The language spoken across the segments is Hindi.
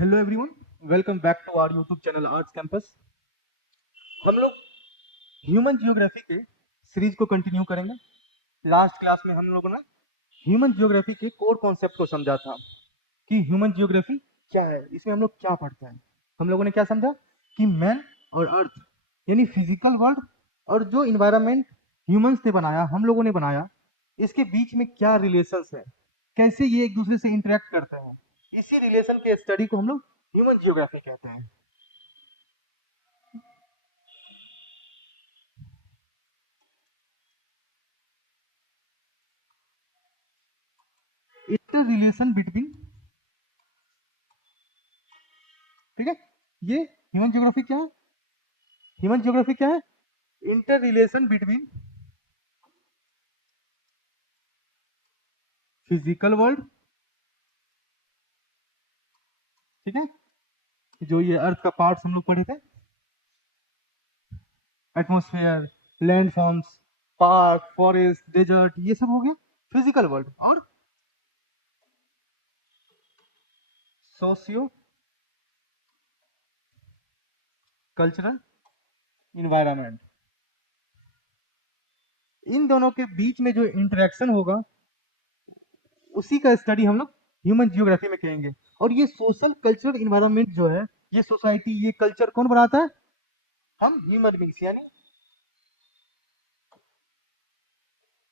Hello everyone, welcome back to our YouTube channel arts campus. हम लोग ह्यूमन जियोग्राफी के सीरीज को कंटिन्यू करेंगे। लास्ट क्लास में हम लोगों ने ह्यूमन जियोग्राफी के कोर कॉन्सेप्ट को समझा था कि ह्यूमन जियोग्राफी क्या है, इसमें हम लोग क्या पढ़ते हैं। हम लोगों ने क्या समझा कि मैन और अर्थ यानी फिजिकल वर्ल्ड और जो इन्वायरमेंट ह्यूमंस ने बनाया, हम लोगों ने बनाया, इसके बीच में क्या रिलेशंस है, कैसे ये एक दूसरे से इंटरेक्ट करते हैं। इसी रिलेशन के स्टडी को हम लोग ह्यूमन जियोग्राफी कहते हैं। इंटर रिलेशन बिटवीन, ठीक है, ये ह्यूमन ज्योग्राफी क्या है? ह्यूमन ज्योग्राफी क्या है? Inter relation between physical world, ठीक है, जो ये अर्थ का पार्ट्स हम लोग पढ़े थे, atmosphere, land forms, park, forest, desert, ये सब हो गया फिजिकल वर्ल्ड। और सोशियो कल्चरल इन्वायरमेंट, इन दोनों के बीच में जो इंटरेक्शन होगा उसी का स्टडी हम लोग ह्यूमन जियोग्राफी में कहेंगे। और ये सोशल कल्चरल इन्वायरमेंट जो है, ये सोसाइटी, ये कल्चर कौन बनाता है? हम ह्यूमन बींग्स, यानी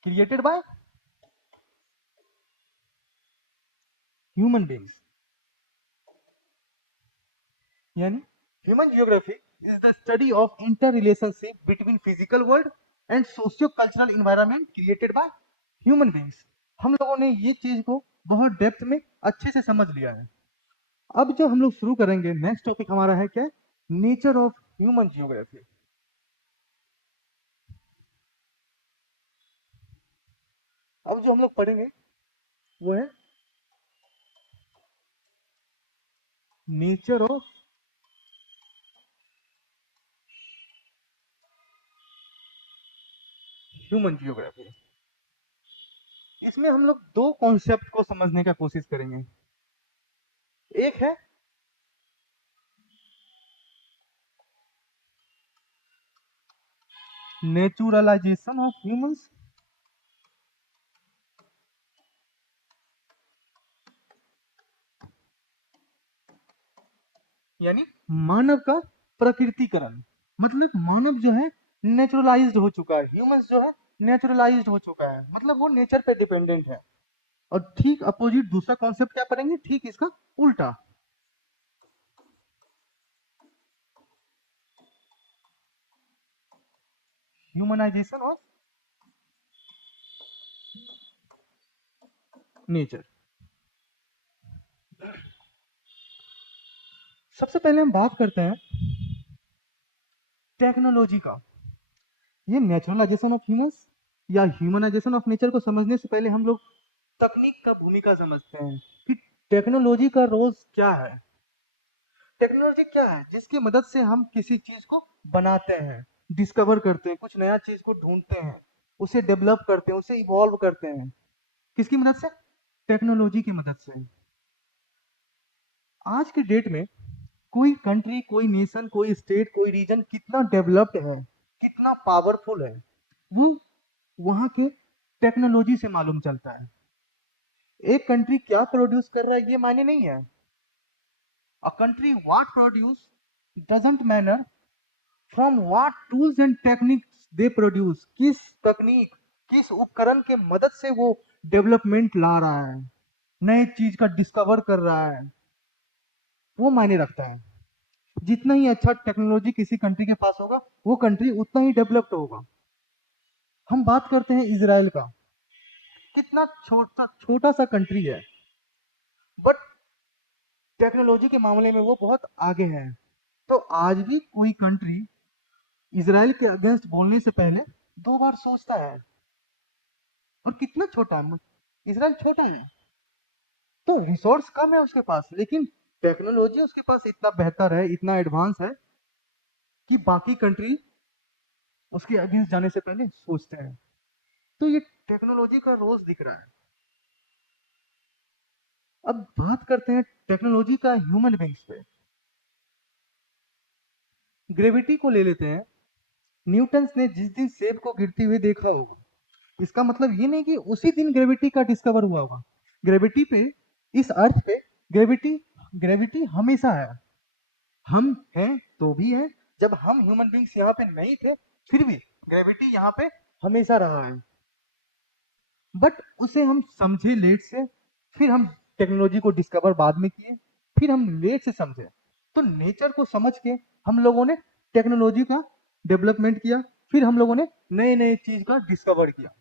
क्रिएटेड बाय ह्यूमन बींग्स। यानी human geography is the study of inter relationship between physical world and socio cultural environment created by human beings. हम लोगों ने ये चीज को बहुत डेप्थ में अच्छे से समझ लिया है। अब जो हम लोग शुरू करेंगे, नेक्स्ट टॉपिक हमारा है क्या? Nature of human geography. अब जो हम लोग पढ़ेंगे वो है नेचर ऑफ ह्यूमन जियोग्राफी। इसमें हम लोग दो कॉन्सेप्ट को समझने का कोशिश करेंगे। एक है नेचुरलाइजेशन ऑफ ह्यूमंस, यानी मानव का प्रकृतिकरण। मतलब मानव जो है नेचुरलाइज्ड हो चुका है, ह्यूमंस जो है नेचुरलाइज्ड हो चुका है, मतलब वो नेचर पे डिपेंडेंट है। और ठीक अपोजिट दूसरा कॉन्सेप्ट क्या पढ़ेंगे, ठीक इसका उल्टा, ह्यूमनाइजेशन ऑफ नेचर। सबसे पहले हम बात करते हैं टेक्नोलॉजी का। ये नेचुरलाइजेशन ऑफ ह्यूमंस या ह्यूमनाइजेशन ऑफ नेचर को समझने से पहले हम लोग तकनीक का भूमिका समझते हैं कि टेक्नोलॉजी का रोल क्या है। टेक्नोलॉजी क्या है? जिसकी मदद से हम किसी चीज को बनाते हैं, डिस्कवर करते हैं, कुछ नया चीज को ढूंढते हैं, उसे डेवलप करते हैं, उसे इवॉल्व करते हैं। किसकी मदद से? टेक्नोलॉजी की मदद से। आज के डेट में कोई कंट्री, कोई नेशन, कोई स्टेट, कोई रीजन कितना डेवलप्ड है, कितना पावरफुल है, वो वहां के टेक्नोलॉजी से मालूम चलता है। एक कंट्री क्या प्रोड्यूस कर रहा है ये मायने नहीं है। A country what produce doesn't matter from what tools and techniques they produce. किस तकनीक, किस उपकरण के मदद से वो डेवलपमेंट ला रहा है, नए चीज का डिस्कवर कर रहा है, वो मायने रखता है। जितना ही अच्छा टेक्नोलॉजी किसी कंट्री के पास होगा, वो कंट्री उतना ही डेवलप्ड होगा। हम बात करते हैं इसराइल का। कितना छोटा छोटा सा कंट्री है, बट टेक्नोलॉजी के मामले में वो बहुत आगे है। तो आज भी कोई कंट्री इसराइल के अगेंस्ट बोलने से पहले दो बार सोचता है। और कितना छोटा है, इसराइल छोटा है, तो रिसोर्स कम है उसके पास, लेकिन टेक्नोलॉजी उसके पास इतना बेहतर है, इतना एडवांस है कि बाकी कंट्री उसके अगेंस्ट जाने से पहले सोचते हैं। तो ये टेक्नोलॉजी का रोज दिख रहा है। अब बात करते हैं टेक्नोलॉजी का ह्यूमन बींग्स पे। ग्रेविटी को ले लेते हैं। न्यूटन्स ने जिस दिन सेब को गिरते हुए देखा होगा, इसका मतलब ये नहीं कि उसी दिन ग्रेविटी का डिस्कवर हुआ होगा। ग्रेविटी पे, इस अर्थ पे ग्रेविटी ग्रेविटी हमेशा है। हम हैं तो भी है, जब हम ह्यूमन बींग्स यहाँ पे नहीं थे फिर भी ग्रेविटी यहाँ पे हमेशा रहा है। बट उसे हम समझे लेट से, फिर हम टेक्नोलॉजी को डिस्कवर बाद में किए, फिर हम लेट से समझे। तो नेचर को समझ के हम लोगों ने टेक्नोलॉजी का डेवलपमेंट किया, फिर हम लोगों ने नए नए चीज का डिस्कवर किया।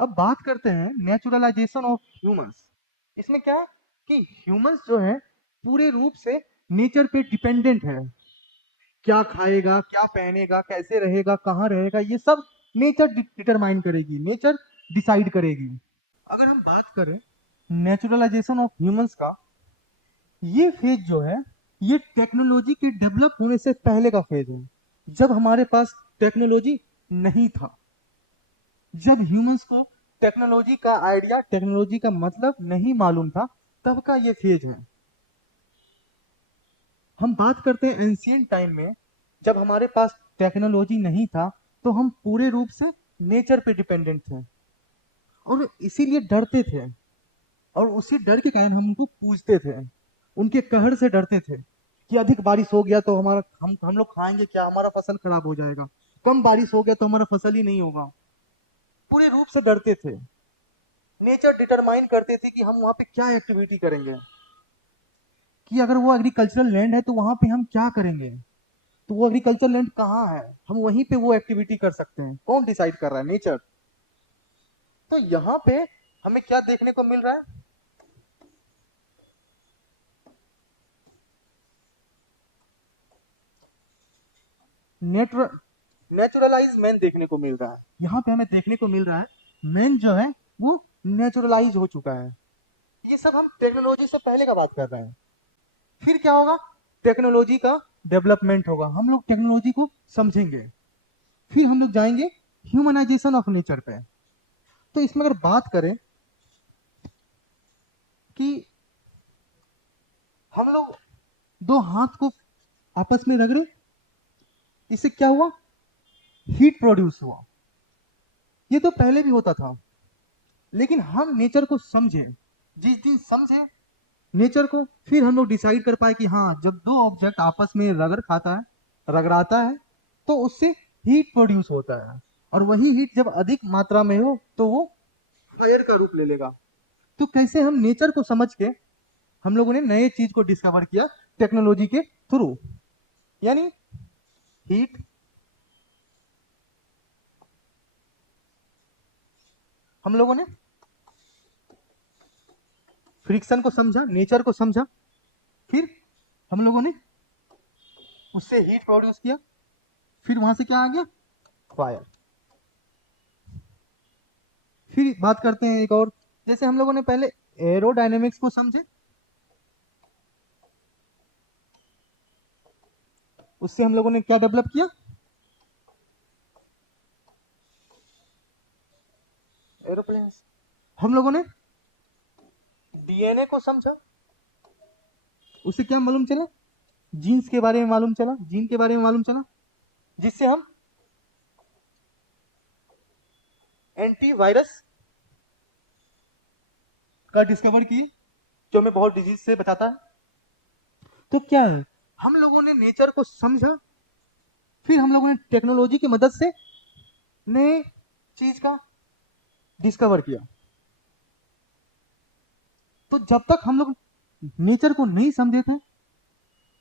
अब बात करते हैं नेचुरलाइजेशन ऑफ ह्यूमंस। इसमें क्या कि ह्यूमंस जो है पूरे रूप से नेचर पे डिपेंडेंट है। क्या खाएगा, क्या पहनेगा, कैसे रहेगा, कहाँ रहेगा, ये सब नेचर डिटरमाइन करेगी, नेचर डिसाइड करेगी। अगर हम बात करें नेचुरलाइजेशन ऑफ ह्यूमंस का, ये फेज जो है ये टेक्नोलॉजी के डेवलप होने से पहले का फेज है, जब हमारे पास टेक्नोलॉजी नहीं था, जब ह्यूमंस को टेक्नोलॉजी का आइडिया, टेक्नोलॉजी का मतलब नहीं मालूम था, तब का ये फेज है। हम बात करते हैं एंशिएंट टाइम में, जब हमारे पास टेक्नोलॉजी नहीं था तो हम पूरे रूप से नेचर पे डिपेंडेंट थे और इसीलिए डरते थे, और उसी डर के कारण हम उनको पूजते थे, उनके कहर से डरते थे कि अधिक बारिश हो गया तो हमारा हम लोग खाएंगे क्या, हमारा फसल खराब हो जाएगा, कम बारिश हो गया तो हमारा फसल ही नहीं होगा। पूरे रूप से डरते थे। नेचर डिटरमाइन करते थे कि हम वहां पे क्या एक्टिविटी करेंगे, कि अगर वो एग्रीकल्चरल लैंड है तो वहां पे हम क्या करेंगे, तो वो एग्रीकल्चर लैंड कहाँ है, हम वहीं पे वो एक्टिविटी कर सकते हैं। कौन डिसाइड कर रहा है? नेचर। तो यहाँ पे हमें क्या देखने को मिल रहा है? नेचुरलाइज मैन देखने को मिल रहा है। यहाँ पे हमें देखने को मिल रहा है मैन जो है वो नेचुरलाइज हो चुका है। ये सब हम टेक्नोलॉजी से पहले का बात कर रहे हैं। फिर क्या होगा? टेक्नोलॉजी का डेवलपमेंट होगा, हम लोग टेक्नोलॉजी को समझेंगे, फिर हम लोग जाएंगे ह्यूमनाइजेशन ऑफ नेचर पे। तो इसमें अगर बात करें कि हम लोग दो हाथ को आपस में रगड़े, इससे क्या हुआ? हीट प्रोड्यूस हुआ। ये तो पहले भी होता था, लेकिन हम नेचर को समझे, जिस दिन समझे नेचर को, फिर हम लोग डिसाइड कर पाए कि हाँ, जब दो ऑब्जेक्ट आपस में रगड़ खाता है, रगड़ाता है, तो उससे हीट प्रोड्यूस होता है, और वही हीट जब अधिक मात्रा में हो तो वो फायर का रूप ले लेगा। तो कैसे हम नेचर को समझ के हम लोगों ने नए चीज को डिस्कवर किया टेक्नोलॉजी के थ्रू, यानी हीट, हम लोगों ने फ्रिक्शन को समझा, नेचर को समझा, फिर हम लोगों ने उससे हीट प्रोड्यूस किया, फिर वहां से क्या आ गया? फायर। फिर बात करते हैं एक और, जैसे हम लोगों ने पहले एरोडायनेमिक्स को समझे, उससे हम लोगों ने क्या डेवलप किया? एरोप्लेन्स। हम लोगों ने डीएनए को समझा, उससे क्या मालूम चला? जीन्स के बारे में मालूम चला, जीन के बारे में मालूम चला, जिससे हम एंटीवायरस का डिस्कवर किए, जो हमें बहुत डिजीज से बचाता है। तो क्या है, हम लोगों ने नेचर को समझा, फिर हम लोगों ने टेक्नोलॉजी की मदद से नए चीज का डिस्कवर किया। तो जब तक हम लोग नेचर को नहीं समझे थे,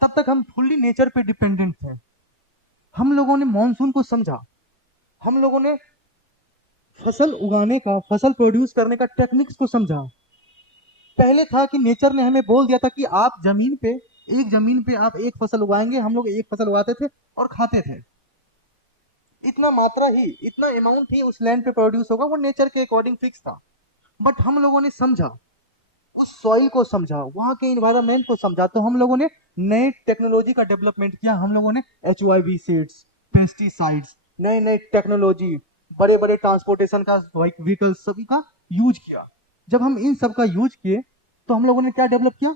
तब तक हम फुल्ली नेचर पे डिपेंडेंट थे। हम लोगों ने मॉनसून को समझा, हम लोगों ने फसल उगाने का, फसल प्रोड्यूस करने का टेक्निक्स को समझा। पहले था कि नेचर ने हमें बोल दिया था कि आप जमीन पे, एक जमीन पे आप एक फसल उगाएंगे, हम लोग एक फसल उगाते थे और खाते थे। इतना मात्रा ही, इतना अमाउंट ही उस लैंड पे प्रोड्यूस होगा, वो नेचर के अकॉर्डिंग फिक्स था। बट हम लोगों ने समझा, उस सॉइल को समझा, वहां के इन्वायरमेंट को समझा, तो हम लोगों ने नए टेक्नोलॉजी का डेवलपमेंट किया। हम लोगों ने HYV सीड्स, पेस्टिसाइड्स, नए नए टेक्नोलॉजी, बड़े बड़े ट्रांसपोर्टेशन का व्हीकल, सभी का यूज किया, जब हम इन सब का यूज किए तो हम लोगों ने क्या डेवलप किया,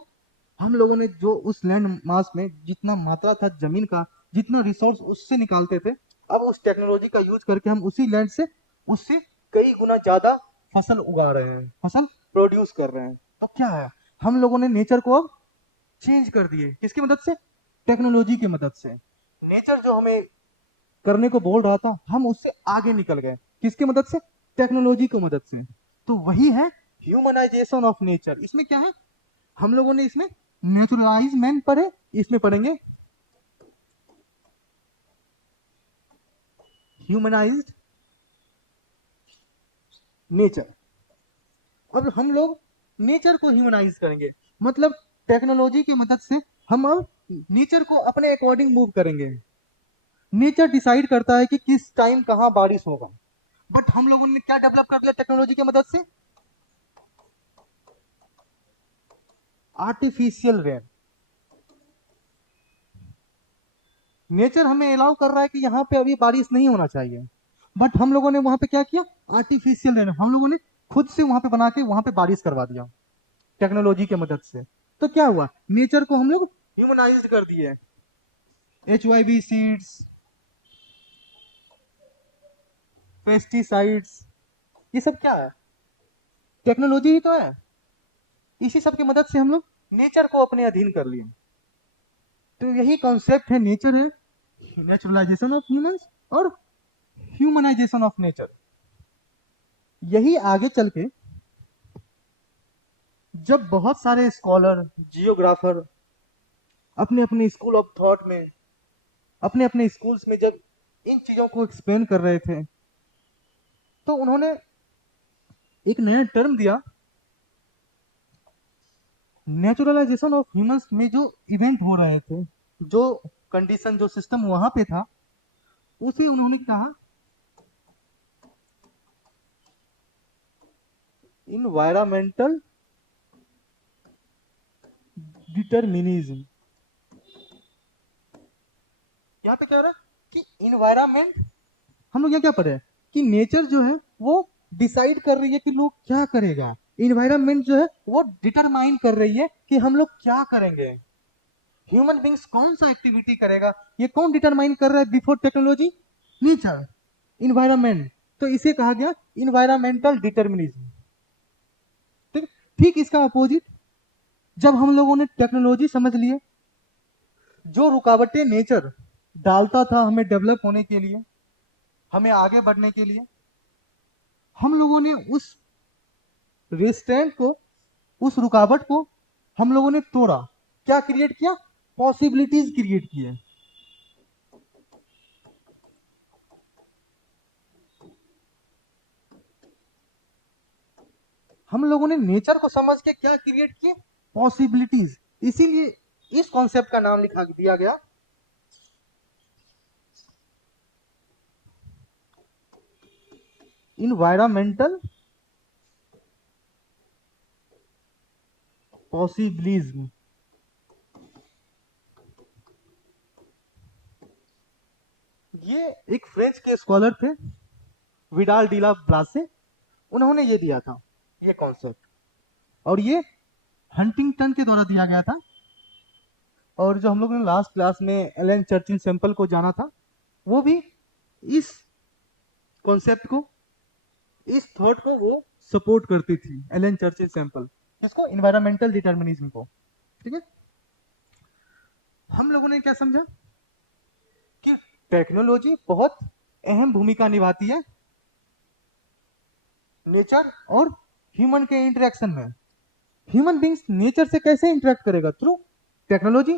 हम लोगों ने जो उस लैंड मास में जितना मात्रा था जमीन का, जितना रिसोर्स उससे निकालते थे, अब उस टेक्नोलॉजी का यूज करके हम उसी लैंड से उससे कई गुना ज्यादा फसल उगा रहे हैं, फसल प्रोड्यूस कर रहे हैं। तो क्या है, हम लोगों ने नेचर को अब चेंज कर दिए, किसकी मदद से, टेक्नोलॉजी की मदद से। नेचर जो हमें करने को बोल रहा था, हम उससे आगे निकल गए, किसकी मदद से, टेक्नोलॉजी की मदद से। तो वही है ह्यूमनाइजेशन ऑफ नेचर। इसमें क्या है, हम लोगों ने इसमें नेचुरलाइजमेंट पढ़े, इसमें पढ़ेंगे ह्यूमनाइज्ड नेचर। अब हम लोग नेचर को ह्यूमनाइज करेंगे, मतलब टेक्नोलॉजी की मदद से हम अब नेचर को अपने अकॉर्डिंग मूव करेंगे। नेचर डिसाइड करता है कि किस टाइम कहाँ बारिश होगा, बट हम लोगों ने क्या डेवलप कर लिया टेक्नोलॉजी की मदद से, आर्टिफिशियल रेन। नेचर हमें अलाउ कर रहा है कि यहाँ पे अभी बारिश नहीं होना चाहिए, बट हम लोगों ने वहां पे क्या किया, आर्टिफिशियल रेन हम लोगों ने खुद से वहां पे बना के वहां पे बारिश करवा दिया टेक्नोलॉजी की मदद से। तो क्या हुआ, नेचर को हम लोग ह्यूमनाइज कर दिए। HYV सीड्स, पेस्टिसाइड्स, ये सब क्या है, टेक्नोलॉजी ही तो है। इसी सब की मदद से हम लोग नेचर को अपने अधीन कर लिए। तो यही कॉन्सेप्ट है, नेचर है नेचुरलाइजेशन ऑफ ह्यूमंस और ह्यूमनाइजेशन ऑफ नेचर। यही आगे चल के जब बहुत सारे स्कॉलर, जियोग्राफर अपने अपने स्कूल ऑफ थॉट में, अपने अपने स्कूल्स में जब इन चीजों को एक्सप्लेन कर रहे थे, तो उन्होंने एक नया टर्म दिया, नेचुरलाइजेशन ऑफ ह्यूमंस में जो इवेंट हो रहे थे, जो कंडीशन, जो सिस्टम वहां पे था, उसे उन्होंने कहा इन्वायरमेंटल डिटर्मिनिज्म। यहाँ पे क्या हो रहा है कि इन्वायरमेंट, हम लोग यहाँ क्या पढ़े कि नेचर जो है वो डिसाइड कर रही है कि लोग क्या करेगा, इन्वायरमेंट जो है वो डिटरमाइन कर रही है कि हम लोग क्या करेंगे, ह्यूमन बींग्स कौन सा एक्टिविटी करेगा, ये कौन डिटरमाइन कर रहा है बिफोर टेक्नोलॉजी, नेचर, इन्वायरमेंट। तो इसे कहा गया इन्वायरमेंटल डिटर्मिनिज्म। ठीक, ठीक इसका अपोजिट, जब हम लोगों ने टेक्नोलॉजी समझ लिए, जो रुकावटें नेचर डालता था हमें डेवलप होने के लिए, हमें आगे बढ़ने के लिए, हम लोगों ने उस रेस्ट्रेंट को, उस रुकावट को हम लोगों ने तोड़ा, क्या क्रिएट किया, पॉसिबिलिटीज क्रिएट किए। हम लोगों ने नेचर को समझ के क्या क्रिएट किए, पॉसिबिलिटीज। इसीलिए इस कॉन्सेप्ट का नाम लिखा दिया गया इन्वायरमेंटल पॉसिबिलिज्म। ये एक फ्रेंच के स्कॉलर थे, विडाल डीला ब्लासे, उन्होंने ये दिया था, ये कॉन्सेप्ट, और ये हंटिंगटन के द्वारा दिया गया था। और जो हम लोग ने लास्ट क्लास में एलन चर्चिल सैंपल को जाना था, वो भी इस कॉन्सेप्ट को, इस थॉट को वो सपोर्ट करती थी, एलन चर्चिल सैंपल, किसको, इन्वायरमेंटल डिटर्मिनिज्म को। ठीक है, हम लोगों ने क्या समझा कि टेक्नोलॉजी बहुत अहम भूमिका निभाती है नेचर और ह्यूमन के इंटरेक्शन में। ह्यूमन बींग्स नेचर से कैसे इंटरेक्ट करेगा, थ्रू टेक्नोलॉजी।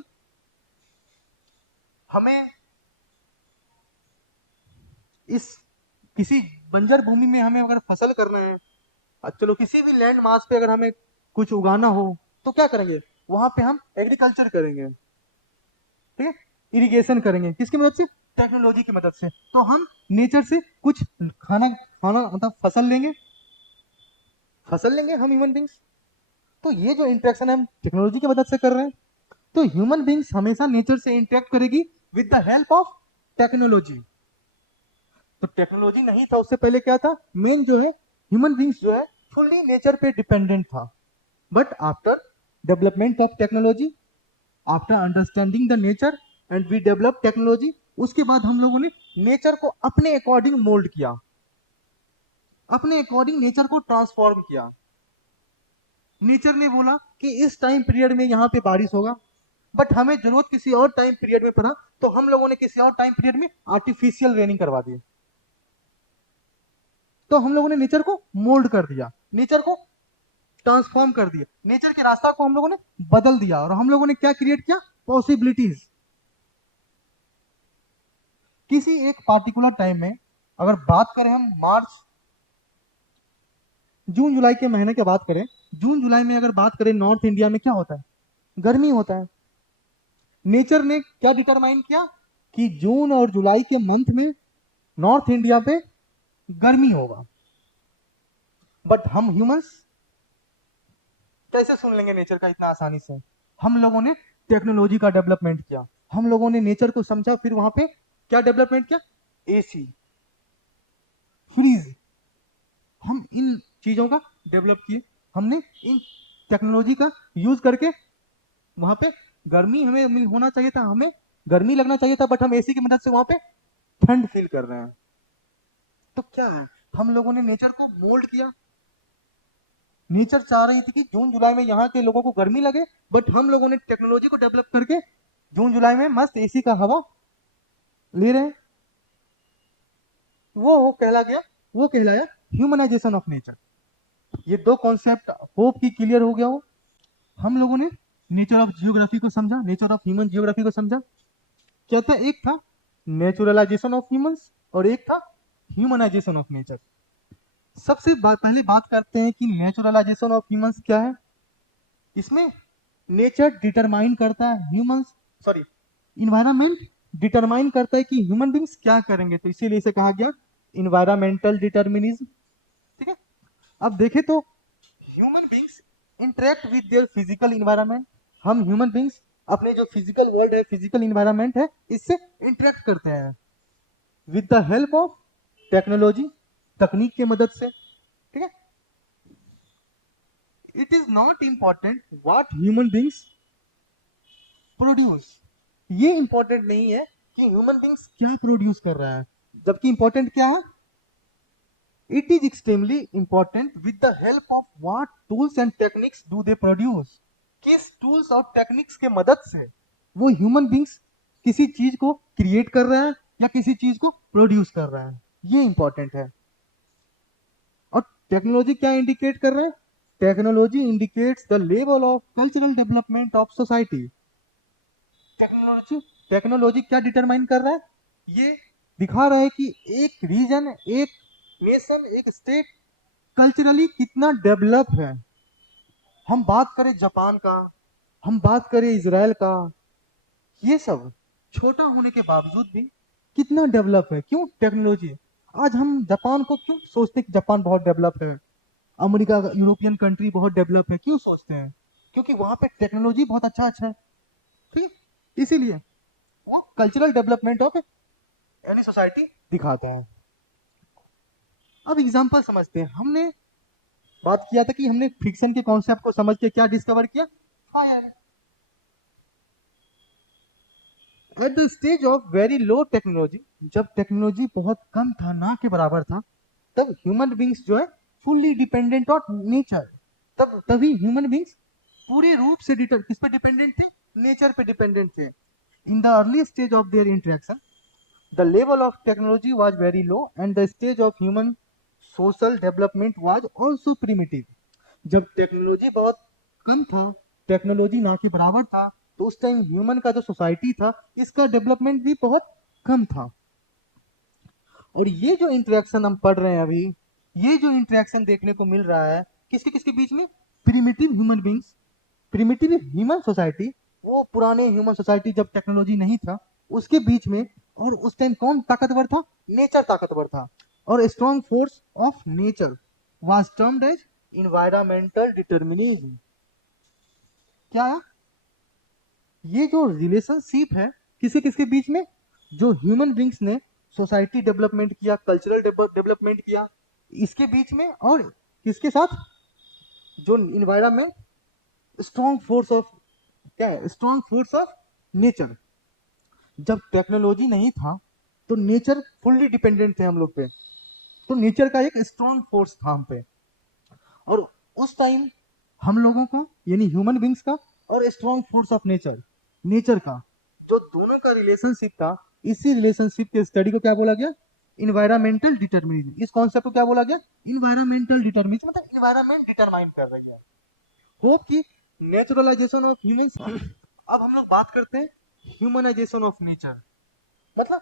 हमें इस किसी बंजर भूमि में हमें अगर फसल करना है, चलो किसी भी लैंड मास पे अगर हमें कुछ उगाना हो, तो क्या करेंगे, वहां पे हम एग्रीकल्चर करेंगे, ठीक है, इरिगेशन करेंगे, किसकी मदद से, टेक्नोलॉजी की मदद से। तो हम नेचर से कुछ खाना खाना मतलब फसल लेंगे हम ह्यूमन बींग्स। तो ये जो इंटरेक्शन हम टेक्नोलॉजी की मदद से कर रहे हैं, तो ह्यूमन बींग्स हमेशा नेचर से इंटरेक्ट करेगी with the help of technology. तो टेक्नोलॉजी नहीं था उससे पहले क्या था, मेन जो है ह्यूमन बींग्स जो है फुल्ली नेचर पे डिपेंडेंट था, but after development of technology, after understanding the nature and we develop technology, उसके बाद हम लोगों ने नेचर को अपने अकॉर्डिंग मोल्ड किया, अपने अकॉर्डिंग नेचर को ट्रांसफॉर्म किया। नेचर ने बोला कि इस टाइम पीरियड में यहाँ पे बारिश होगा, बट हमें जरूरत किसी और टाइम पीरियड में पड़ा, तो हम लोगों ने किसी और टाइम पीरियड में आर्टिफिशियल रेनिंग करवा दी। तो हम लोगों ने नेचर को मोल्ड कर दिया, नेचर को ट्रांसफॉर्म कर दिया, नेचर के रास्ता को हम लोगों ने बदल दिया, और हम लोगों ने क्या क्रिएट किया, पॉसिबिलिटीज। किसी एक पार्टिकुलर टाइम में अगर बात करें हम मार्च जून जुलाई के महीने की बात करें, जून जुलाई में अगर बात करें नॉर्थ इंडिया में क्या होता है, गर्मी होता है। नेचर ने क्या डिटरमाइन किया कि जून और जुलाई के मंथ में नॉर्थ इंडिया पे गर्मी होगा, बट हम ह्यूमंस कैसे सुन लेंगे नेचर का इतना आसानी से? हम लोगों ने टेक्नोलॉजी का डेवलपमेंट किया, हम लोगों ने नेचर को समझा, फिर वहां पे क्या डेवलपमेंट किया, एसी, फ्रीज, हम इन चीजों का डेवलप किए, हमने इन टेक्नोलॉजी का यूज करके वहां पे गर्मी हमें होना चाहिए था, हमें गर्मी लगना चाहिए था, बट हम एसी की मदद से वहां पे ठंड फील कर रहे हैं। तो क्या है, हम लोगों ने नेचर को मोल्ड किया। नेचर चाह रही थी कि जून जुलाई में यहाँ के लोगों को गर्मी लगे, बट हम लोगों ने टेक्नोलॉजी को डेवलप करके जून जुलाई में मस्त एसी का हवा ले रहे हैं। वो कहलाया ह्यूमनाइजेशन ऑफ नेचर। ये दो कॉन्सेप्ट होप की क्लियर हो गया हो। हम लोगों ने नेचर ऑफ जियोग्राफी को समझा, नेचर ऑफ ह्यूमन जियोग्राफी को समझा। क्या था, एक था नेचुरलाइजेशन ऑफ ह्यूमंस और एक था ह्यूमनाइजेशन ऑफ नेचर। सबसे पहले बात करते हैं कि नेचुरलाइजेशन ऑफ ह्यूमंस क्या है। इसमें नेचर डिटरमाइन करता है इन्वायरमेंट डिटरमाइन करता है कि ह्यूमन बींग्स क्या करेंगे, तो इसीलिए इसे कहा गया इन्वायरमेंटल डिटर्मिनिज्म। ठीक है, अब देखें तो human beings interact with their physical environment. हम ह्यूमन बींग्स अपने जो फिजिकल वर्ल्ड है, फिजिकल इन्वायरमेंट है, इससे इंटरेक्ट करते हैं with the help of technology, तकनीक की मदद से। ठीक है, it is not important what human beings produce. ये इंपॉर्टेंट नहीं है कि ह्यूमन बींग्स क्या प्रोड्यूस कर रहा है, जबकि इंपॉर्टेंट क्या है, it is extremely important with the help of what tools and techniques do they produce। किस टूल्स और टेक्निक्स के मदद से वो ह्यूमन बींग्स किसी चीज को क्रिएट कर रहा है या किसी चीज को प्रोड्यूस कर रहा है, ये इंपॉर्टेंट है। और टेक्नोलॉजी क्या इंडिकेट कर रहा है, technology indicates the level of cultural development of society. Technology क्या डिटरमाइन कर रहा है, ये दिखा रहा है कि एक रीजन, एक नेशन, एक स्टेट कल्चरली कितना डेवलप है। हम बात करें जापान का, हम बात करें इजराइल का, ये सब छोटा होने के बावजूद भी कितना डेवलप है। क्यों, टेक्नोलॉजी। आज हम जापान को क्यों सोचते हैं कि जापान बहुत डेवलप है, अमेरिका, यूरोपियन कंट्री बहुत डेवलप है, क्यों सोचते हैं, क्योंकि वहां पे टेक्नोलॉजी बहुत अच्छा है। ठीक, इसीलिए वो cultural development of any society दिखाते हैं। अब एग्जांपल समझते हैं। हमने बात किया था कि हमने फ्रिक्शन के कॉन्सेप्ट को समझ के क्या डिस्कवर किया, fire. At the stage of very low technology, जब टेक्नोलॉजी बहुत कम था, ना के बराबर था, तब ह्यूमन बींग्स जो है फुल्ली डिपेंडेंट ऑन नेचर। तभी ह्यूमन बींग्स पूरे रूप से किस पे डिपेंडेंट थे, नेचर पे डिपेंडेंट थे। In the early stage of their interaction the level of technology was very low and the stage of human social development was also primitive। जब टेक्नोलॉजी बहुत कम था, टेक्नोलॉजी ना के बराबर था, तो उस टाइम ह्यूमन का जो सोसाइटी था, इसका डेवलपमेंट भी बहुत कम था। और ये जो इंटरेक्शन हम पढ़ रहे हैं अभी, ये जो इंटरेक्शन देखने को मिल रहा है किसके किसके बीच में, primitive human beings, primitive human society, वो पुराने ह्यूमन सोसाइटी जब टेक्नोलॉजी नहीं था उसके बीच में। और उस टाइम कौन ताकतवर था, नेचर ताकतवर था। और strong force of nature was termed as environmental determinism. क्या है, ये जो रिलेशनशिप है किसी किसके बीच में, जो ह्यूमन बींग्स ने सोसाइटी डेवलपमेंट किया, कल्चरल डेवलपमेंट किया, इसके बीच में, और किसके साथ? जो इन्वायरमेंट, स्ट्रॉन्ग फोर्स ऑफ, क्या है, स्ट्रॉन्ग फोर्स ऑफ नेचर। जब टेक्नोलॉजी नहीं था तो नेचर फुल्ली डिपेंडेंट थे हम लोग पे, तो नेचर का एक स्ट्रॉन्ग फोर्स था हम पे। और उस टाइम हम लोगों का यानी ह्यूमन बींग्स का और strong force of nature, nature का जो दोनों का रिलेशनशिप था, इसी रिलेशनशिप के स्टडी को क्या बोला गया? Environmental determinism. इस कॉन्सेप्ट को क्या बोला गया? इन्वायरमेंटल डिटर्मिनिज्म, मतलब इन्वायरमेंट डिटरमाइन कर रही है। होप कि नेचुरलाइजेशन ऑफ ह्यूमंस। अब हम लोग बात करते हैं ह्यूमनाइजेशन ऑफ नेचर, मतलब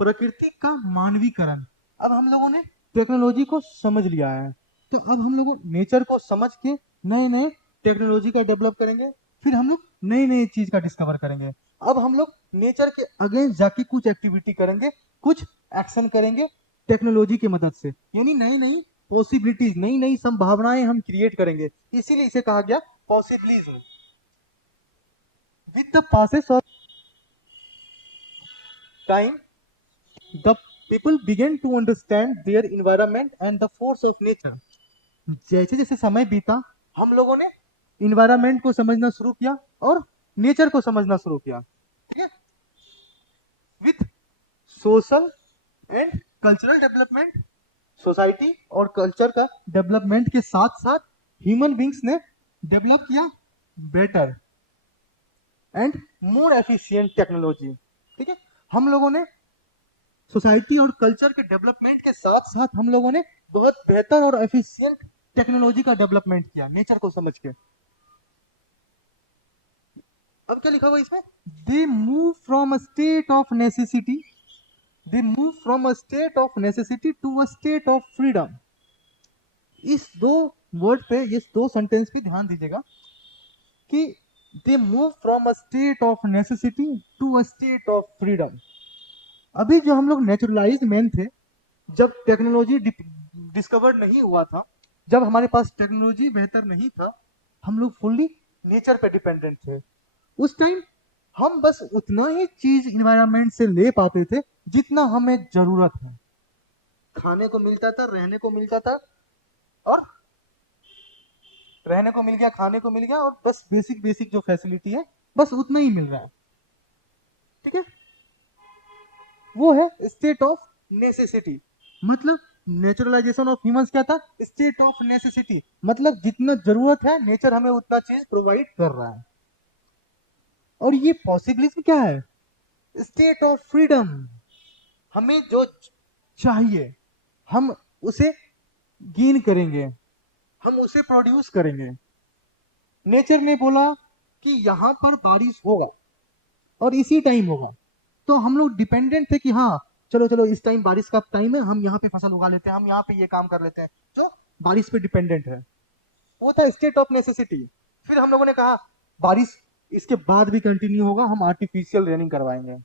प्रकृति का मानवीकरण। अब हम लोगों ने टेक्नोलॉजी को समझ लिया है, तो अब हम लोग नेचर को समझ के नए नए टेक्नोलॉजी का डेवलप करेंगे, फिर हम लोग नई नई चीज का डिस्कवर करेंगे। अब हम लोग नेचर के अगेंस्ट जाके कुछ एक्टिविटी करेंगे, कुछ एक्शन करेंगे टेक्नोलॉजी की मदद से, यानी नई नई पॉसिबिलिटीज, नई नई संभावनाएं हम क्रिएट करेंगे। इसीलिए इसे कहा गया possibilism. With the passes of time the people began to understand their environment and the force of nature। जैसे जैसे समय बीता हम लोगों ने इन्वायरमेंट को समझना शुरू किया और नेचर को समझना शुरू किया, ठीक है। With social and cultural development, society और कल्चर का डेवलपमेंट के साथ साथ ह्यूमन बींग्स ने डेवलप किया better and more efficient technology, ठीक है। हम लोगों ने सोसाइटी और कल्चर के डेवलपमेंट के साथ साथ हम लोगों ने बहुत बेहतर और एफिशिएंट टेक्नोलॉजी का डेवलपमेंट किया नेचर को समझ के। अब क्या लिखा हुआ इसमें? They move from a state of necessity, they move from a state of necessity to a state of freedom. इस दो वर्ड पे, इस दो सेंटेंस पे ध्यान दीजिएगा कि they move from a state of necessity to a state of freedom. अभी जो हम लोग नेचुरलाइज्ड मैन थे, जब टेक्नोलॉजी डिस्कवर्ड नहीं हुआ था, जब हमारे पास टेक्नोलॉजी बेहतर नहीं था, हम लोग फुल्ली नेचर पे डिपेंडेंट थे। उस टाइम हम बस उतना ही चीज इन्वायरमेंट से ले पाते थे जितना हमें जरूरत है। खाने को मिलता था, रहने को मिलता था, और रहने को मिल गया, खाने को मिल गया, और बस बेसिक बेसिक जो फैसिलिटी है बस उतना ही मिल रहा है, ठीक है। वो है स्टेट ऑफ नेसेसिटी। मतलब नेचुरलाइजेशन ऑफ ह्यूमंस क्या था? स्टेट ऑफ नेसेसिटी, मतलब जितना जरूरत है नेचर हमें उतना चीज प्रोवाइड कर रहा है। और ये पॉसिबिलिटी क्या है? State of freedom. हमें जो चाहिए हम उसे गेन करेंगे, हम उसे प्रोड्यूस करेंगे। नेचर ने बोला कि यहां पर बारिश होगा और इसी टाइम होगा, तो हम लोग डिपेंडेंट थे कि हाँ चलो चलो इस टाइम बारिश का टाइम है, हम यहाँ पे फसल उगा लेते हैं, हम यहाँ पे ये काम कर लेते हैं, जो बारिश पे डिपेंडेंट है। वो था स्टेट ऑफ नेसेसिटी। फिर हम लोगों ने कहा बारिश इसके बाद भी कंटिन्यू होगा, हम आर्टिफिशियल रेनिंग करवाएंगे।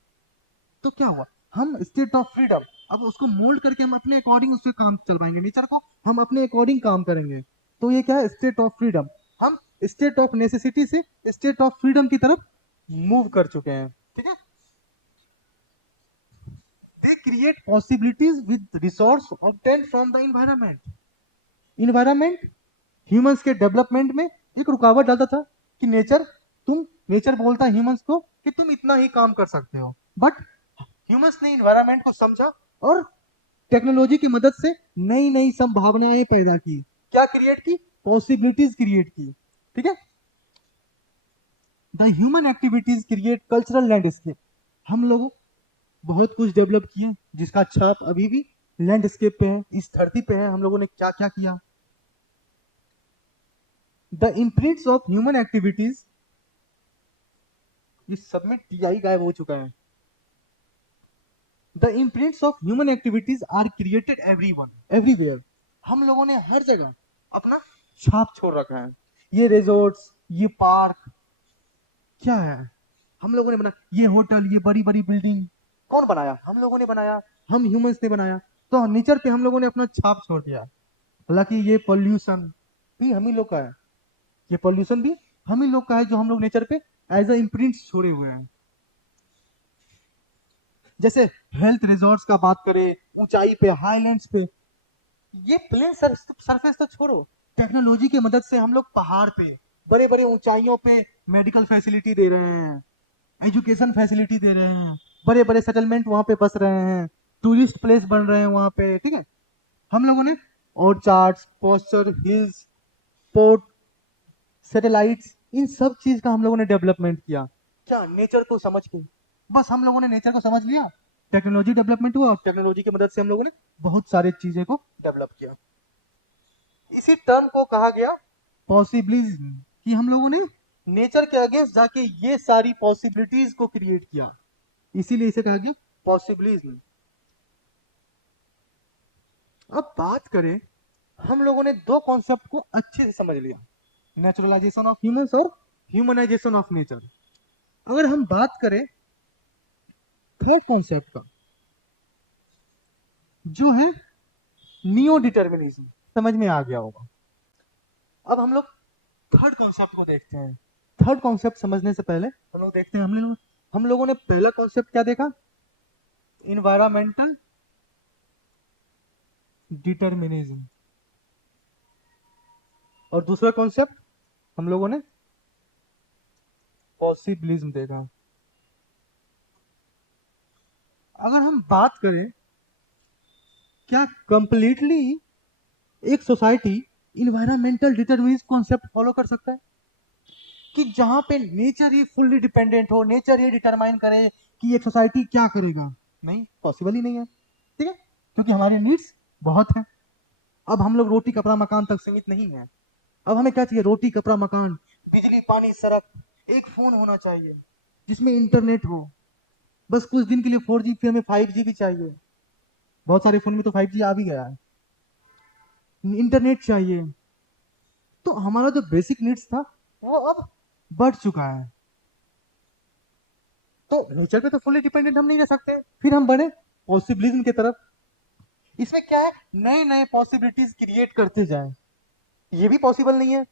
तो क्या हुआ? हम स्टेट ऑफ फ्रीडम, अब उसको मोल्ड करके हम अपने अकॉर्डिंग उससे काम चलवाएंगे, नेचर को हम अपने अकॉर्डिंग काम करेंगे। तो ये क्या है? State of freedom. हम स्टेट ऑफ नेसेसिटी से स्टेट ऑफ फ्रीडम की तरफ मूव कर चुके हैं, ठीक है। They create possibilities with resource obtained from the environment। Environment humans के डेवलपमेंट में एक रुकावट डालता था कि नेचर बोलता है ह्यूमंस को कि तुम इतना ही काम कर सकते हो, बट ह्यूमंस ने इन्वायरमेंट को समझा और टेक्नोलॉजी की मदद से नई नई संभावनाएं पैदा की। क्या क्रिएट की? पॉसिबिलिटीज क्रिएट की, ठीक है। The human activities create cultural landscape. हम लोग बहुत कुछ डेवलप किए जिसका छाप अभी भी लैंडस्केप पे है, इस धरती पे है। हम लोगों ने क्या क्या किया? The imprints of human activities, इस सब में टीआई गायब हो चुका है। The imprints of human activities are created everywhere. हम लोगों ने हर जगह अपना छाप छोड़ रखा है। ये रिजॉर्ट्स, ये पार्क, क्या है? हम लोगों ने बना ये होटल, ये बड़ी बड़ी बिल्डिंग, कौन बनाया? हम लोगों ने बनाया, हम ह्यूमंस ने बनाया। तो नेचर पे हम लोगों ने अपना छाप छोड़ दिया। हालांकि ये पोल्यूशन भी हम ही लोग का है, ये पोल्यूशन भी हम ही लोग का है, जो हम लोग नेचर पे एज अ इम्प्रिंट छोड़े हुए हैं। जैसे हेल्थ रिजॉर्ट्स का बात करें, ऊंचाई पे, हाईलैंड्स पे, ये प्लेन सरफेस तो छोड़ो, टेक्नोलॉजी की मदद से हम लोग पहाड़ पे, बड़े बड़े ऊंचाइयों पे मेडिकल फैसिलिटी दे रहे हैं, एजुकेशन फैसिलिटी दे रहे हैं, बड़े बड़े सेटलमेंट वहां पे बस रहे हैं, टूरिस्ट प्लेस बन रहे हैं वहां पे, ठीक है। हम लोगों ने orchards, pasture hills, port, satellites, इन सब चीज का हम लोगों ने डेवलपमेंट किया, क्या नेचर को समझ के। बस हम लोगों ने नेचर को समझ लिया, टेक्नोलॉजी डेवलपमेंट हुआ, और टेक्नोलॉजी की मदद से हम लोगों ने बहुत सारे चीजें को डेवलप किया। इसी टर्म को कहा गया पॉसिबिलिज्म, कि हम लोगों ने नेचर के अगेंस्ट जाके ये सारी पॉसिबिलिटीज को क्रिएट किया, इसीलिए इसे कहा गया पॉसिबिलिज्म। अब बात करें, हम लोगों ने दो कॉन्सेप्ट को अच्छे से समझ लिया, नेचुरलाइजेशन ऑफ ह्यूमंस और ह्यूमनाइजेशन ऑफ नेचर। अगर हम बात करें थर्ड कॉन्सेप्ट का, जो है नियो डिटर्मिनिज्म, समझ में आ गया होगा। अब हम लोग थर्ड कॉन्सेप्ट को देखते हैं। थर्ड कॉन्सेप्ट समझने से पहले हम लोग देखते हैं, हम लोगों ने पहला कॉन्सेप्ट क्या देखा, इन्वायरमेंटल डिटर्मिनिज्म, और दूसरा कॉन्सेप्ट हम लोगों ने पॉसिबिलिज्म देखा। अगर हम बात करें, क्या कंप्लीटली एक society environmental determinism concept follow कर सकता है, कि जहां पे नेचर ही फुल्ली डिपेंडेंट हो, नेचर ही डिटरमाइन करे कि एक सोसाइटी क्या करेगा? नहीं, पॉसिबल ही नहीं है, ठीक है, क्योंकि हमारे नीड्स बहुत हैं। अब हम लोग रोटी कपड़ा मकान तक सीमित नहीं है, अब हमें क्या चाहिए? रोटी कपड़ा मकान, बिजली पानी सड़क, एक फोन होना चाहिए जिसमें इंटरनेट हो, बस कुछ दिन के लिए 4G, फिर हमें 5G भी चाहिए, बहुत सारे फोन में तो 5G आ भी गया है, इंटरनेट चाहिए। तो हमारा जो बेसिक नीड्स था वो अब बढ़ चुका है, तो नेचर पे तो फुली डिपेंडेंट हम नहीं रह सकते, फिर हम बढ़े पॉसिबिलिज्म की तरफ। इसमें क्या है, नए नए पॉसिबिलिटीज क्रिएट करते जाए, ये भी पॉसिबल नहीं है,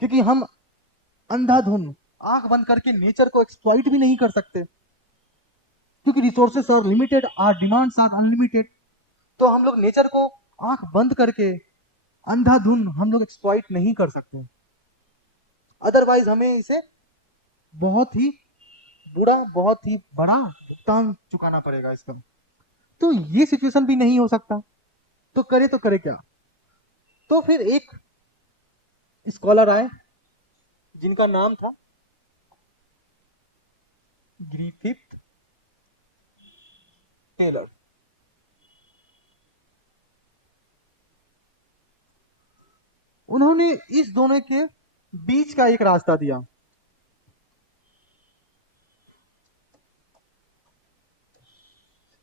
क्योंकि हम अंधाधुन आंख बंद करके नेचर को एक्सप्लॉइट भी नहीं कर सकते, क्योंकि resources are limited, are demands are unlimited. तो हम लोग नेचर को आंख बंद करके अंधाधुन हम लोग एक्सप्लॉइट नहीं कर सकते, अदरवाइज हमें इसे बहुत ही बुरा, बहुत ही बड़ा भुगतान चुकाना पड़ेगा इसका। तो ये सिचुएशन भी नहीं हो सकता, तो करे क्या? तो फिर एक स्कॉलर आए जिनका नाम था ग्रिफिथ टेलर। उन्होंने इस दोनों के बीच का एक रास्ता दिया,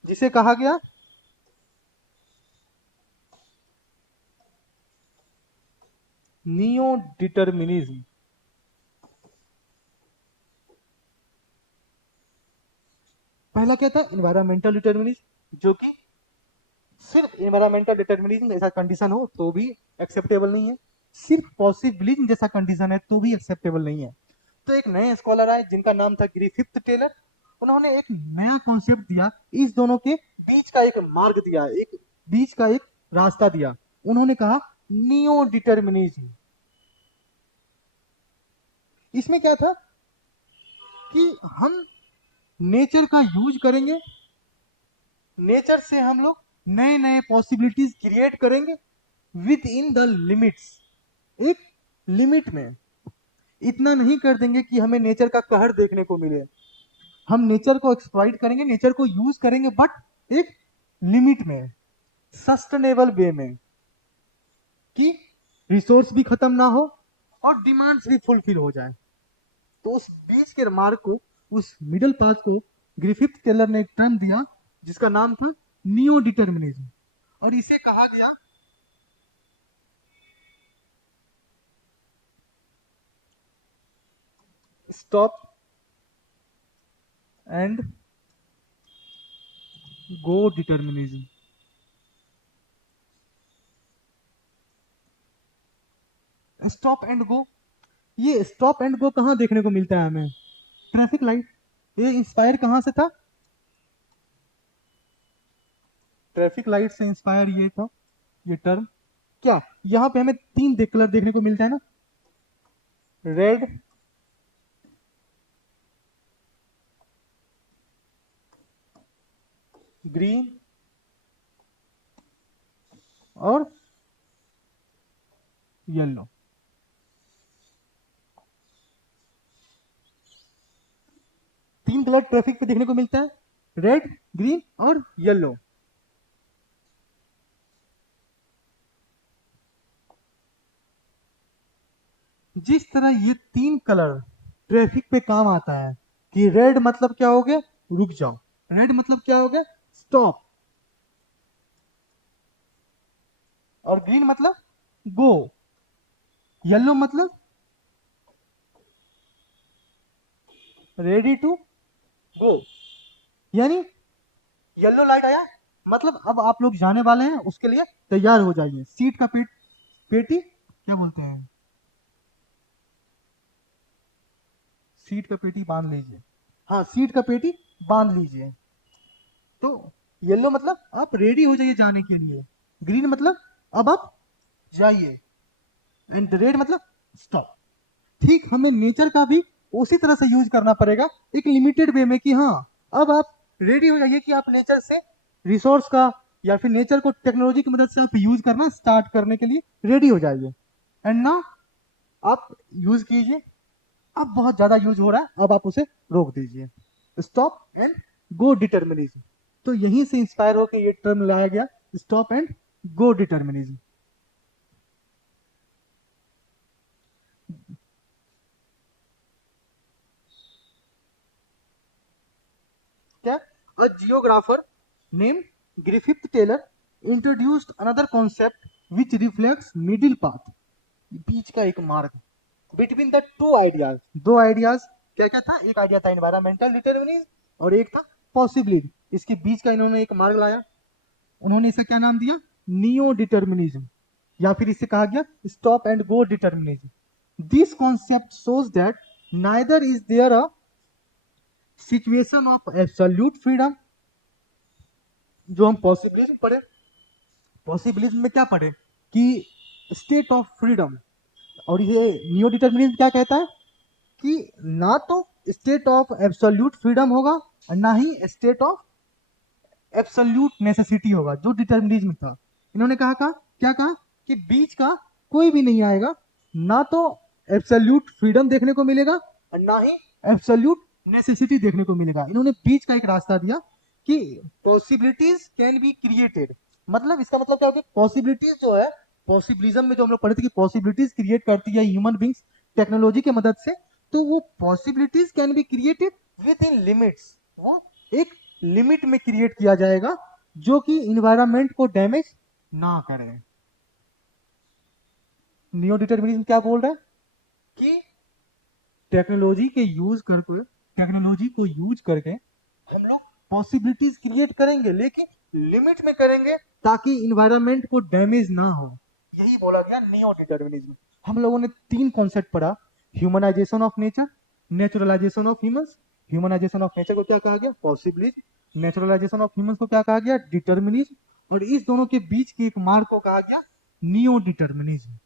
जिसे कहा गया नियो डिटर्मिनिज्म। पहला क्या था? इन्वायरमेंटल डिटर्मिनिज्म, जो कि सिर्फ इन्वायरमेंटल डिटर्मिनिज्म जैसा कंडीशन हो तो भी एक्सेप्टेबल नहीं है, सिर्फ पॉसिबिलिज्म जैसा कंडीशन है तो भी एक्सेप्टेबल नहीं है। तो एक नए स्कॉलर आए जिनका नाम था ग्रिफिथ टेलर, उन्होंने एक नया कॉन्सेप्ट दिया, इस दोनों के बीच का एक मार्ग दिया, एक बीच का एक रास्ता दिया। उन्होंने कहा नियो डिटर्मिनिज्म। इसमें क्या था कि हम नेचर का यूज करेंगे, नेचर से हम लोग नए नए पॉसिबिलिटीज क्रिएट करेंगे विद इन द लिमिट्स, एक लिमिट में। इतना नहीं कर देंगे कि हमें नेचर का कहर देखने को मिले, हम नेचर को एक्सप्लॉइट करेंगे, नेचर को यूज करेंगे, बट एक लिमिट में, सस्टेनेबल वे में, कि रिसोर्स भी खत्म ना हो और डिमांड्स भी फुलफिल हो जाए। तो उस बीच के मार्ग को, उस मिडिल पाथ को ग्रिफिथ टेलर ने एक टर्म दिया जिसका नाम था नियो डिटर्मिनिज्म, और इसे कहा गया stop and go determinism. Stop and गो, ये स्टॉप एंड गो कहां देखने को मिलता है हमें? Traffic light. ये इंस्पायर कहां से था? ट्रैफिक लाइट से इंस्पायर ये था, ये टर्म। क्या यहाँ पे हमें तीन कलर देखने को मिलता है ना, रेड, ग्रीन और येलो। तीन कलर ट्रैफिक पे देखने को मिलता है, रेड, ग्रीन और येलो। जिस तरह ये तीन कलर ट्रैफिक पे काम आता है कि रेड मतलब क्या हो गया, रुक जाओ, रेड मतलब क्या हो गया, स्टॉप, और ग्रीन मतलब गो, येलो मतलब रेडी टू गो। यानी येलो लाइट आया मतलब अब आप लोग जाने वाले हैं, उसके लिए तैयार हो जाइए। सीट का पेटी क्या बोलते हैं, सीट का पेटी बांध लीजिए, हाँ सीट का पेटी बांध लीजिए। तो येलो मतलब आप रेडी हो जाइए जाने के लिए, ग्रीन मतलब अब आप जाइए, एंड रेड मतलब स्टॉप। ठीक हमें नेचर का भी उसी तरह से यूज करना पड़ेगा, एक लिमिटेड वे में, कि हाँ अब आप रेडी हो जाइए कि आप नेचर से रिसोर्स का या फिर नेचर को टेक्नोलॉजी की मदद से आप यूज करना स्टार्ट करने के लिए रेडी हो जाइए। एंड ना आप यूज कीजिए, अब बहुत ज्यादा यूज हो रहा है, अब आप उसे रोक दीजिए। स्टॉप एंड गो डिटर्मिनिज्म, तो यहीं से इंस्पायर होकर ये टर्म लाया गया, स्टॉप एंड गो डिटर्मिनिज्म। क्या, a geographer name Griffith Taylor introduced another concept which reflects middle path, बीच का एक मार्ग बिटवीन द टू आइडियाज। दो आइडियाज क्या क्या था, एक आइडिया था एनवायरमेंटल डिटर्मिनिज्म और एक था पॉसिबिलिटी, इसके बीच का इन्होंने एक मार्ग लाया। उन्होंने इसे क्या नाम दिया, नियो डिटर्मिनिज्म, या फिर इसे कहा गया stop and go determinism. This concept shows that neither is there a situation of absolute freedom, जो हम पॉसिबिलिज्म पढ़े, पॉसिबिलिज्म में क्या पढ़े कि स्टेट ऑफ फ्रीडम, और ये नियो डिटर्मिनिज्म क्या कहता है कि ना तो स्टेट ऑफ एब्सोल्यूट फ्रीडम होगा और ना ही स्टेट ऑफ एब्सोल्यूट नेसेसिटी होगा, जो डिटर्मिनिज्म था। इन्होंने कहा क्या कहा कि बीच का कोई भी नहीं आएगा, ना तो एब्सोल्यूट फ्रीडम देखने को मिलेगा और ना ही एब्सोल्यूट नेसेसिटी देखने को मिलेगा। इन्होंने बीच का एक रास्ता दिया कि पॉसिबिलिटीज कैन बी क्रिएटेड। मतलब इसका मतलब क्या हो गया, पॉसिबिलिटीज जो है, पॉसिबिलिज्म में जो हम लोग पढ़े थे कि पॉसिबिलिटीज क्रिएट करती है ह्यूमन बींग्स टेक्नोलॉजी की मदद से, तो वो possibilities can be created with in limits, वो एक लिमिट में क्रिएट किया जाएगा जो कि इन्वायरमेंट को डैमेज ना करे। नियो डिटर्मिनिज्म क्या बोल रहा है कि टेक्नोलॉजी के यूज करके, टेक्नोलॉजी को यूज करके हम लोग पॉसिबिलिटीज क्रिएट करेंगे, लेकिन लिमिट में करेंगे ताकि इन्वायरमेंट को डैमेज ना हो। यही बोला गया नियो डिटर्मिनिज्म। हम लोगों ने तीन कॉन्सेप्ट पढ़ा, humanisation of nature, naturalisation of humans. Humanisation of nature को क्या कहा गया, पॉसिबिलिटी। नेचुरलाइजेशन ऑफ ह्यूमंस को क्या कहा गया, डिटर्मिनिज्म। और इस दोनों के बीच के एक मार्ग को कहा गया नियो डिटर्मिनिज्म।